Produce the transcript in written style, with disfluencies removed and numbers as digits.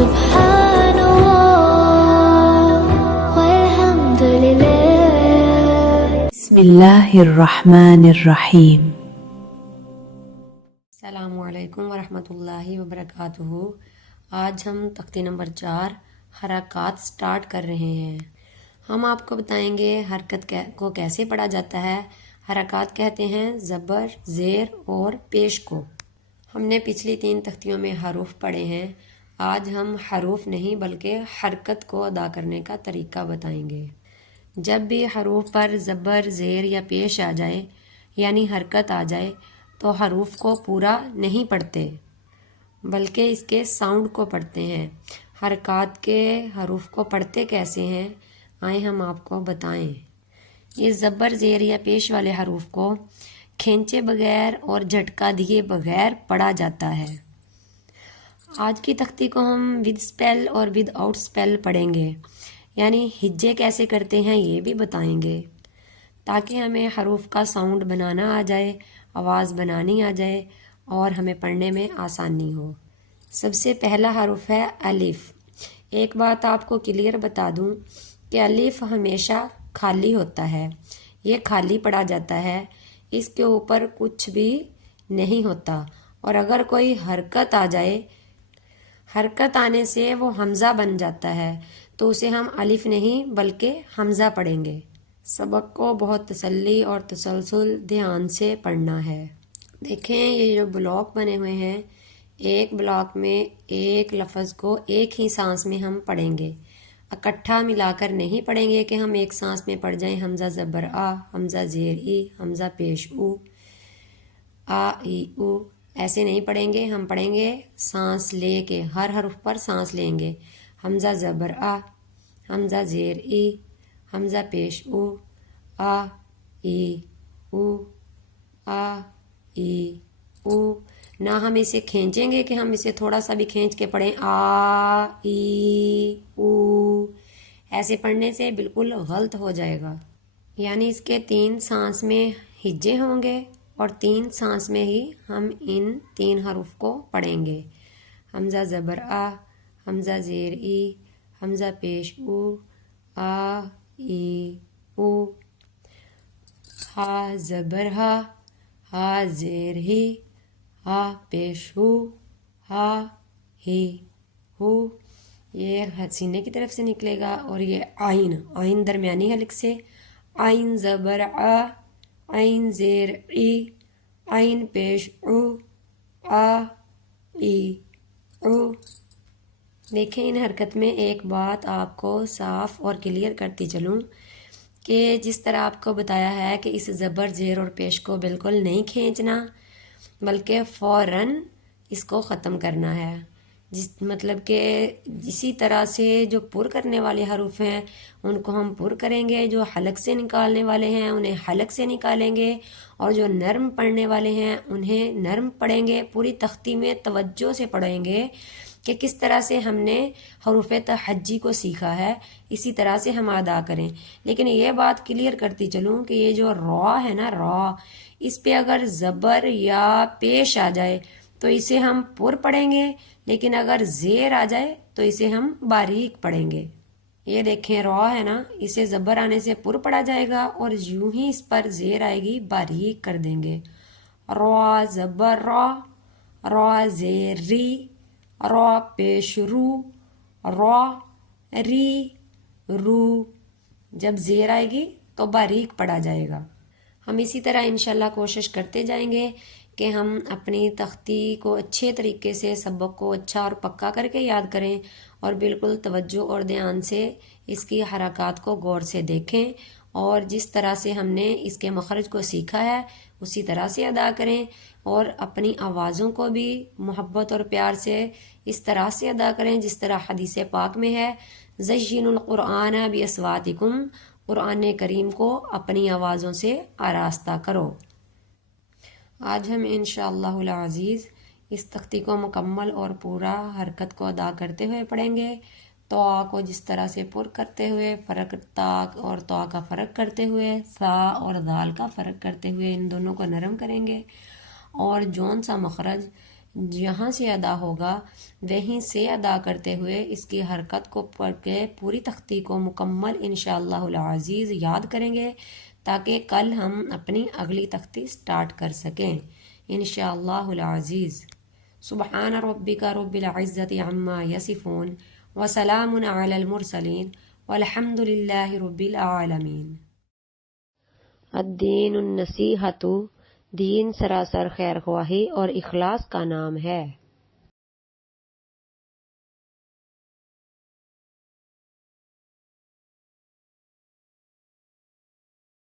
سبحان اللہ والحمد للہ۔ بسم اللہ الرحمن الرحیم۔ السلام علیکم ورحمۃ اللہ وبرکاتہ۔ آج ہم تختی نمبر 4 حرکات سٹارٹ کر رہے ہیں۔ ہم آپ کو بتائیں گے حرکت کو کیسے پڑھا جاتا ہے۔ حرکات کہتے ہیں زبر، زیر اور پیش کو۔ ہم نے پچھلی 3 تختیوں میں حروف پڑھے ہیں۔ آج ہم حروف نہیں بلکہ حرکت کو ادا کرنے کا طریقہ بتائیں گے۔ جب بھی حروف پر زبر، زیر یا پیش آ جائے یعنی حرکت آ جائے تو حروف کو پورا نہیں پڑھتے بلکہ اس کے ساؤنڈ کو پڑھتے ہیں۔ حرکات کے حروف کو پڑھتے کیسے ہیں آئیں ہم آپ کو بتائیں۔ یہ زبر، زیر یا پیش والے حروف کو کھینچے بغیر اور جھٹکا دیے بغیر پڑھا جاتا ہے۔ آج کی تختی کو ہم ود سپیل اور ود آؤٹ سپیل پڑھیں گے، یعنی ہجے کیسے کرتے ہیں یہ بھی بتائیں گے تاکہ ہمیں حروف کا ساؤنڈ بنانا آ جائے، آواز بنانی آ جائے اور ہمیں پڑھنے میں آسانی ہو۔ سب سے پہلا حرف ہے الف۔ ایک بات آپ کو کلیئر بتا دوں کہ الف ہمیشہ خالی ہوتا ہے، یہ خالی پڑھا جاتا ہے، اس کے اوپر کچھ بھی نہیں ہوتا، اور اگر کوئی حرکت آ جائے، حرکت آنے سے وہ حمزہ بن جاتا ہے تو اسے ہم الف نہیں بلکہ حمزہ پڑھیں گے۔ سبق کو بہت تسلی اور تسلسل دھیان سے پڑھنا ہے۔ دیکھیں یہ جو بلاک بنے ہوئے ہیں، ایک بلاک میں ایک لفظ کو ایک ہی سانس میں ہم پڑھیں گے، اکٹھا ملا کر نہیں پڑھیں گے کہ ہم ایک سانس میں پڑھ جائیں حمزہ زبر آ، حمزہ زیر ای، حمزہ پیش او، آ ای او، ایسے نہیں پڑھیں گے۔ ہم پڑھیں گے سانس لے کے، ہر حرف پر سانس لیں گے۔ حمزہ زبر آ، حمزہ زیر ای، حمزہ پیش او، آ ای او، آ ای او۔ نہ ہم اسے کھینچیں گے کہ ہم اسے تھوڑا سا بھی کھینچ کے پڑھیں آ ای او، ایسے پڑھنے سے بالکل غلط ہو جائے گا۔ یعنی اس کے 3 سانس میں ہجے ہوں گے اور 3 سانس میں ہی ہم ان 3 حروف کو پڑھیں گے۔ حمزہ زبر آ، حمزہ زیر ای، حمزہ پیش او، آ ای او، ہا زبر ہا، ہا زیر ہی، ہا پیش ہو، ہا ہی ہو۔ یہ سینے کی طرف سے نکلے گا، اور یہ آئین، آئین درمیانی حلق سے، آئین زبر آ، آئین زیر ای، آئین پیش او، آ ای او۔ دیکھیں ان حرکت میں ایک بات آپ کو صاف اور کلیئر کرتی چلوں کہ جس طرح آپ کو بتایا ہے کہ اس زبر، زیر اور پیش کو بالکل نہیں کھینچنا بلکہ فوراً اس کو ختم کرنا ہے۔ مطلب کہ اسی طرح سے جو پر کرنے والے حروف ہیں ان کو ہم پر کریں گے، جو حلق سے نکالنے والے ہیں انہیں حلق سے نکالیں گے، اور جو نرم پڑھنے والے ہیں انہیں نرم پڑھیں گے۔ پوری تختی میں توجہ سے پڑھیں گے کہ کس طرح سے ہم نے حروف تہجی کو سیکھا ہے، اسی طرح سے ہم ادا کریں۔ لیکن یہ بات کلیئر کرتی چلوں کہ یہ جو را ہے نا، را، اس پہ اگر زبر یا پیش آ جائے تو اسے ہم پر پڑھیں گے، لیکن اگر زیر آ جائے تو اسے ہم باریک پڑھیں گے۔ یہ دیکھیں را ہے نا، اسے زبر آنے سے پر پڑھا جائے گا اور یوں ہی اس پر زیر آئے گی باریک کر دیں گے۔ را زبر را، را زیر ری، را پیش رو، را ری رو۔ جب زیر آئے گی تو باریک پڑھا جائے گا۔ ہم اسی طرح انشاءاللہ کوشش کرتے جائیں گے کہ ہم اپنی تختی کو اچھے طریقے سے، سبق کو اچھا اور پکا کر کے یاد کریں، اور بالکل توجہ اور دھیان سے اس کی حرکات کو غور سے دیکھیں، اور جس طرح سے ہم نے اس کے مخرج کو سیکھا ہے اسی طرح سے ادا کریں، اور اپنی آوازوں کو بھی محبت اور پیار سے اس طرح سے ادا کریں جس طرح حدیث پاک میں ہے، زینوا القرآن باصواتکم، قرآن کریم کو اپنی آوازوں سے آراستہ کرو۔ آج ہم انشاءاللہ العزیز اس تختی کو مکمل اور پورا حرکت کو ادا کرتے ہوئے پڑھیں گے۔ تو کو جس طرح سے پر کرتے ہوئے، فرق تا اور تو کا فرق کرتے ہوئے، سا اور دال کا فرق کرتے ہوئے ان دونوں کو نرم کریں گے، اور جون سا مخرج جہاں سے ادا ہوگا وہیں سے ادا کرتے ہوئے اس کی حرکت کو پڑھ کے پوری تختی کو مکمل انشاءاللہ العزیز یاد کریں گے تاکہ کل ہم اپنی اگلی تختی سٹارٹ کر سکیں انشاءاللہ العزیز۔ سبحان ربک رب العزت عما یصفون وسلام علی المرسلین والحمد للہ رب العالمین۔ الدین النصیحۃ، دین سراسر خیر خواہی اور اخلاص کا نام ہے۔